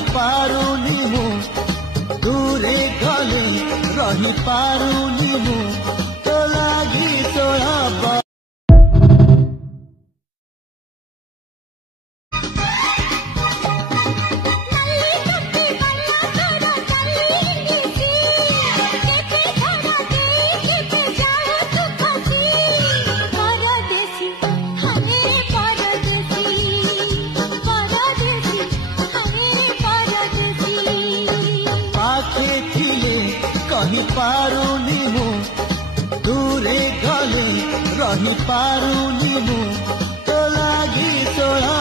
रही पारुनी मु दूरे गले रही पारुनी मु तो लागी तोरा कहीं पारुनी मु दूरे गले रही पारुनी मु तो लागी तोरा